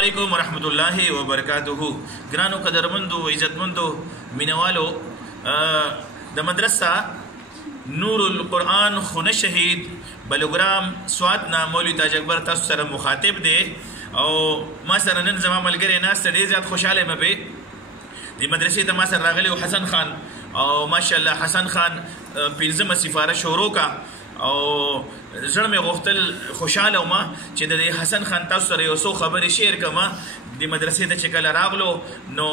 علیکم ورحمۃ اللہ وبرکاتہ گرانو قدرمندو عزتمندو مینوالو د مدرسه نور القرآن خونه شهید بلوګرام سواتنا مولوی تاج اکبر تاسو سره مخاطب دی او ما سره نن زما ملګری ناسته ډېر زیات خوشحاله یم به د مدرسې ته ما سره راغلی حسن خان او ماشاءالله حسن خان پنځمه سفاره شروع کا او زړه مې غوښتل خوشحاله وم چې د حسن خان تاسو سره یو څو خبرې شیر کړم د مدرسې ته چې کله راغلو نو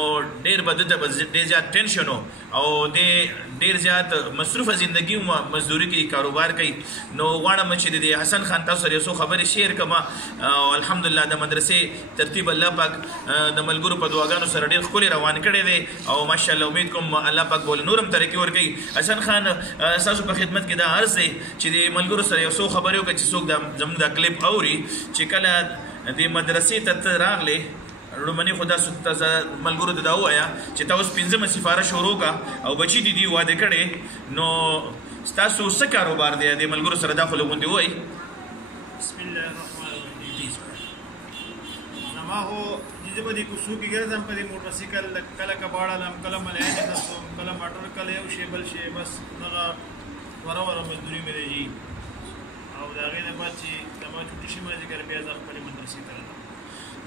ډېر به دته ډېر زیات ټینشن او ډېر زیات مصروفه زندګي وه مزدوري کوي کاروبار کوي نو غواړم چې د حسن خان تاسو سره یو څو خبرې شیر کړم او الحمدلله د مدرسې ترتیب الله پاک د ملګرو په دعاګانو سره ډېر ښکلې روان کړی دی او ماشاءالله امید کوم الله پاک بول نورم ترقي ورکوي حسن خان ستاسو په خدمت کې دا عرض دی چې د ملګرو سره یو څو خبرې وکړه چې څوک زموږ دا کلیپ اوري چې کله د مدرسې ته راغلې لومړني خو دا ملګرو ته دا ووایه چې تاسو پنځمه سفاره شروع کا او بچي دي واده کړی نو ستاسو څه کاروبار دی د ملګرو سره دا خو لږ وایي بسم الله الرحمن الرحیم زما خو دې به د کوڅو کې ګرځم په دې موټر سایکل کله کباړه کله ملایانې ته ځم کله موټر کله یو شی بل شی بس دغه وره مزدوري مې دی او د هغې نه بعد چې زما چوټي شي مازدیګر بیا زه خپلې مدرسې ته راځم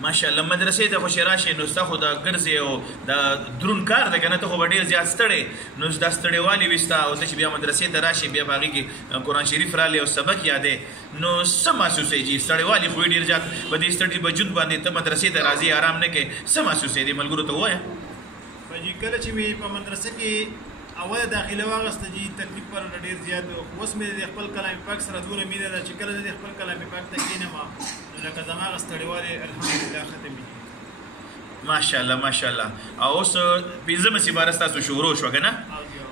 ماشاءالله مدرسې ته خو چې راشې نو ستا خو دا ګرځې او دا دروند کار دی که نه ته خو به ډېر زیات ستړی نو دا ستړیوالي وي ستا او ته چې بیا مدرسې ته راشې بیا په هغې کې قرآن شریف رالی او سبق یادې نو څه محسوسوي چې ستړیوالي خو ډېر زیات په دې ستړي بجون باندې ته مدرسې ته راځې ارام نه کوې څه محسوسوي دې ملګرو ته ووایه بجي کله چې مې په مدرسه کې اوله داخله واغسته چې تکلیف پر ډېر زیات اوس مې د خپل کلام پاک سره دونه مینه ده چې کله د خپل کلام پاک ته کښېنم لکه زما هغه ستړیوالی الحمدلله ختم وي ماشاءالله ماشاءالله او اوس پنځمه سپاره ستاسو شروع شوه که نه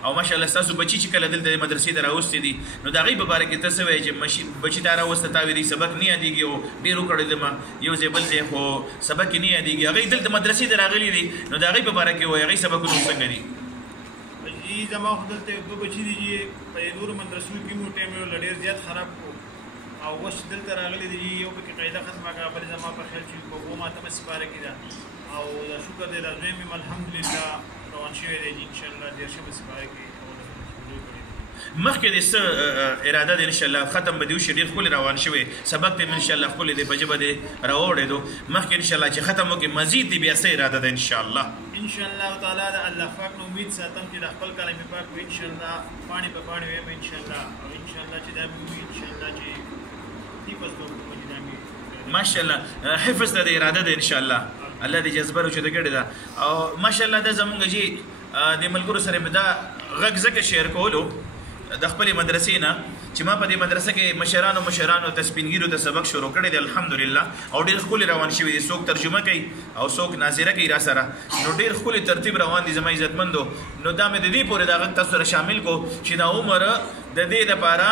او ماشاءالله ستاسو بچي چې کله دلته مدرسې ته راوستي دي نو د هغوی په باره کې ته څه وایې چې بچي تا راوسته تا ویلي سبق نه یادېږي او ډېر وکړی دم یو ځای بل ځای خو سبق یې نه یادېږي هغوی دلته مدرسې ته راغلي دي نو د هغوی په باره کې وایي هغوی سبقونه څنګه دي زما خو دلته یو دوه بچي دي چې په نورو مدرسو کې مو ټایم یې ډېر زیات خراب کړو او اوس دلته راغلي دي یو پکې قاعده ختمه کړه بلې زما په خیال چې په اووم اتمه سپاره کې ده او دا شکر دی دا دویم یم الحمدلله روان شوی دی انشاءالله دېرشمه سپاره کې مخکې د څه اراده دی انشاءالله ختم به دې وشي ډېر ښکلې روان شوی سبق ته مې انشاءالله ښکلې دی په ژبه دې راوړېدو مخکې انشاءالله چې ختم وکړي مزید دی بیا څه اراده ده انشاءالله انشاءالله تعالی د الله پاک نه امید ساتم چې د خپل کلام پاک به انشاءالله پاڼې په پاڼې ویم انشاءالله او انشاءالله چې دا به وي انشاءالله چې حفظ به وکړو چې دا مې ماشاءالله حفظ ته د اراده ده انشاءالله الله دې جذبه راوچته کړې ده او ماشاءالله دا زمونږ چې د ملګرو سره مې دا غږ ځکه شیر کولو د خپلې مدرسې نه چې ما په دې مدرسه کې مشرانو ته سپینګیرو ته سبق شروع کړی دی الحمدلله او ډېر ښکلې روان شوي دي څوک ترجمه کوي او څوک ناظره کوي را سره نو ډېر ښکلې ترتیب روان دي زما عزتمندو نو دا مې د دې پورې دا غږ تاسو سره شامل کو چې دا عمر د دې دپاره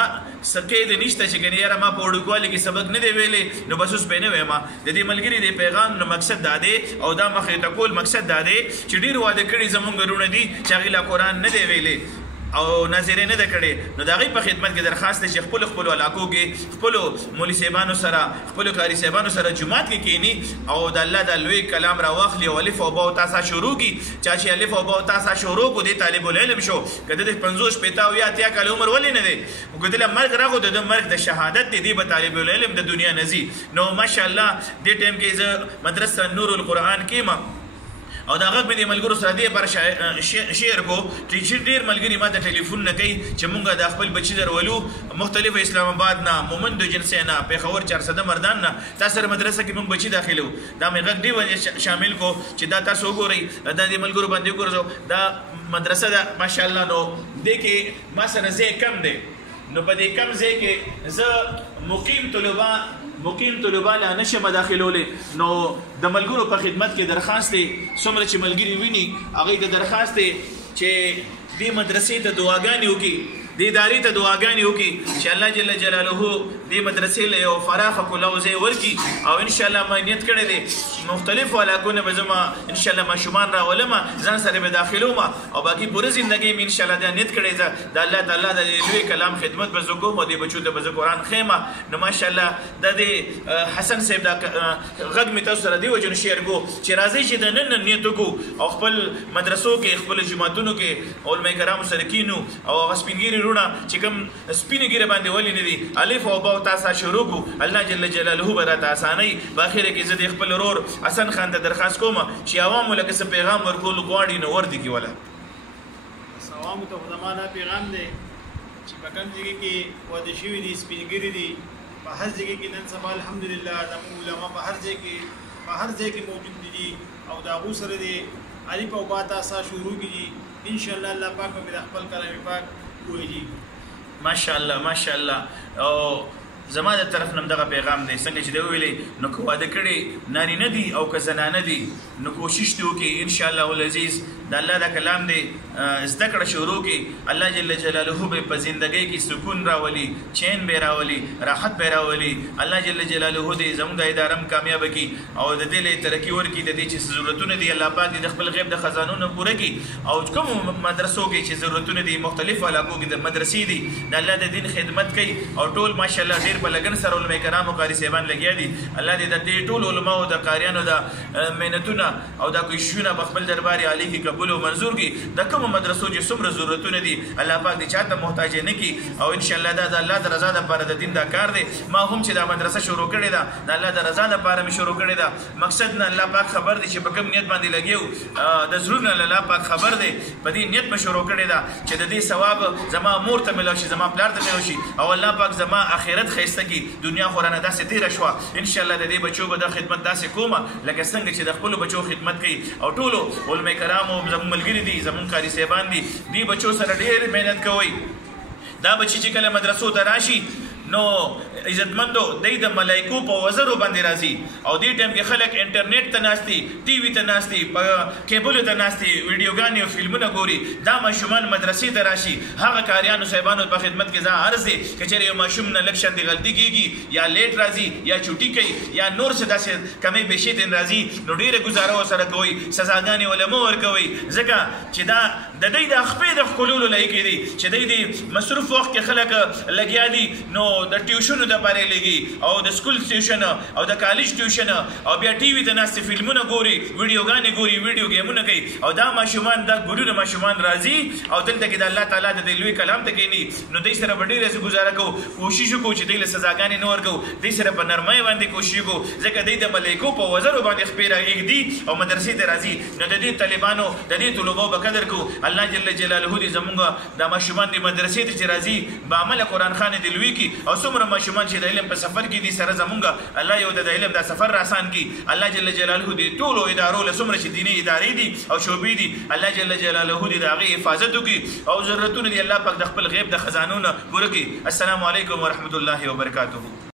څه قید نشته چې کنې یاره ما په وړوکوالي کې سبق نه دی ویلی نو بس اوس پې نه وایم د دې ملګري د پیغام نو مقصد دا دی او دا مخې ته کول مقصد دا دی چې ډېر واده کړي زمونږ وروڼه دي چې هغې لا قرآن نه دی ویلی او نظرې نه ده کړې نو د هغوی په خدمت کې درخواست دی چې خپلو علاقو کې خپلو مولي صاحبانو سره خپلو قاري صاحبانو سره جومات کې کښېني او د الله د لوی کلام راواخلي او الف او با او تا شروع کړي چا چې الف او با او تا شروع کړو دې طالب العلم شو که د 50 شپېته او یا اتیا کاله عمر ولې نه دی خو که دله مرګ راغو د ده مرګ د شهادت دی دی به طالب العلم د دنیا نه ځي نو ماشاءالله دې ټایم کې زه مدرسه نور القرآن کې او دا غږ مې د ملګرو سره دې لپاره شیر کو چې ډېر ملګري ما ته ټلیفون نه کوي چې مونږ د خپل بچي درولو مختلف اسلام آباد نه مومند جنسۍ نه پېښور 400 مردان نه تا سره مدرسه کې مونږ بچي داخلو دا مې غږ دې وجې شامل کو چې دا تاسو وګورئ دا د ملګرو باندې وګورئ دا مدرسه ده ماشاءالله نو دې کې ما سره ځای کم دی نو په دې کم ځای کې زه مقیم طلبه لا نشم داخلولی نو د ملګرو په خدمت کې درخواست دی څومره چې ملګري ویني هغوی ته درخواست دی چې دې مدرسې ته دعاګانې وکړي دې ادارې ته دعاګانې وکړي چې الله جل جلاله دې مدرسې له یو فراخه کلاو ځای ورکړي او انشاءالله ما نیت کړی دی مختلفو علاقو نه به زه انشاءالله ماشومان راولم ځان سره به داخلوم او باقي پوره زندګۍ مې انشاءالله دا نیت کړی ده د الله تعالی د لوی کلام خدمت به زه کوم او دې بچو ته به زه قرآن ښیم. نو ماشاءالله د دې حسن صاحب دا غږ مې تاسو سره دې وجې نه شیر کو چې راځئ چې د نن نیت وکړو او خپل مدرسو کې خپل جوماتونو کې علماء کرامو سره کینو او هغه سپین ږیري وروڼه چې کوم سپینې ږیرې باندې ولې نه دي الف او با تاسو شروع کړو الله جل جلاله به راته اسانوي. په اخره کې زه د خپل ورور حسن خان ته درخواست کوم چې عوامو له څه پیغام ورکول غواړي نو ورته کې ولا عوامو ته زمانہ پیغام دی چې په کوم ځای کې واده شوي دي سپین ږیري دي په هر ځای کې نن سبا الحمدلله د علما په هر ځای کې موجود دي او د هغو سره دی الف او با تاسو شروع کړي انشاءالله الله پاک به د خپل کلام پاک وایي. ماشاءالله ماشاءالله او زما د طرف نم دغه پیغام دی څنګه چې دی ویلې نو که واده کړي نارینه دي او که زنانه دي نو کوشش دې وکړي انشاءالله العزیز د الله د کلام دی زده کړه شروع کړي الله جل جلاله به په زندګۍ کې سکون راولي چین به راولي راحت به راولي الله جل جلاله دې زموږ د اداره هم کامیابه کړي او د دې له ترقي ورکړي د دې چې ضرورتونه دي الله پاک دې د خپل غیب د خزانونو پوره کړي او کوم مدرسو کې چې ضرورتونه دي مختلفو علاقو کې د مدرسې دي د الله د دین خدمت کوي او ټول ماشاءالله ډېر په لګن سره علماء کرامو قاری صاحبان لګیا دي الله دې د دې ټول علماو د قاریانو د مهنتونه او د کوششونه په خپل دربار عالی کې قبول او منظور کړي. د کوم مدرسو چې څومره ضرورتونه دي الله پاک دې چاته محتاج نه کړي او انشاءالله دا د الله د رضا لپاره د دین دا کار دی. ما هم چې دا مدرسه شروع کړې ده د الله د رضا لپاره مې شروع کړې ده مقصد نه الله پاک خبر دی چې په کوم نیت باندې لګیو د زړونو الله پاک خبر دی په دې نیت مې شروع کړې ده چې د دې ثواب زما مور ته ملو شي زما پلار ته ملو شي او الله پاک زما آخرت خیسته کی دنیا خورانه داسې تیره شوه انشاءالله د دې بچو به د خدمت داسې کومه لکه څنګه چې د خپلو بچو خدمت کوي او ټولو علماء کرامو زموږ ملګري دي زموږ قاري صاحبان دي دې بچو سره ډېر محنت کوئ. دا بچي چې کله مدرسو ته راشي نو عزتمندو د ملائکو په وزرو باندې راځي او دې ټایم کې خلک انټرنیټ ته ناستي ټي وي ته ناستي په کیبل ته ناستي ویډیوګانې او فلمونه ګوري. دا ماشومان مدرسې ته راشي هغه کاریانو صاحبانو په خدمت کې ځان عرض دی که چېرې یو ماشوم نه لږ شاندې غلطي کېږي یا لیټ راځي یا چوټي کوي یا نور څه داسې کمې بیشي دین راځي نو ډېره ګزاره ورسره کوئ سزاګانې وله مه ورکوئ ځکه چې دا د دوی د خپې د ښکلولو لایقې دي چې دوی د مصروف وخت کې خلک لګیا دي نو د ټیوشنو دپاره لګي او د سکول ټیوشن او د کالج ټیوشن او بیا ټي وي ته ناستې فلمونه ګوري ویډیوګانې ګوري ویډیو ګیمونه کوي او دا ماشومان دا ګلونه ماشومان راځي او دلته کې د الله تعالی د دې لوی کلام ته کښېني نو دوی سره به ډېره ګزاره کوو کوشش وکړو چې دوی له سزاګانې نه ورکوو دوی سره په نرمۍ باندې کوشش وکړو ځکه دوی د ملایکو په وزرو باندې خپې راږدي او مدرسې ته راځي نو د دې طالبانو د دې طلباو به قدر کوو. الله جل جلاله دې زموږ د ماشومان د مدرسې ته چې راځي بعمله قرآن خان دې لوی کړي او څومره ماشومان چې د علم په سفر کې دي سره زمونږ الله یو د علم دا سفر را آسان کړي. الله جل جلاله دې ټولو ادارو له څومره چې دیني ادارې دي او شعبې دي الله جل جلاله دې د هغې حفاظت وکړي او ضرورتونه دې الله پاک د خپل غیب د خزانو نه پوره کړي. السلام علیکم ورحمة الله وبرکاته.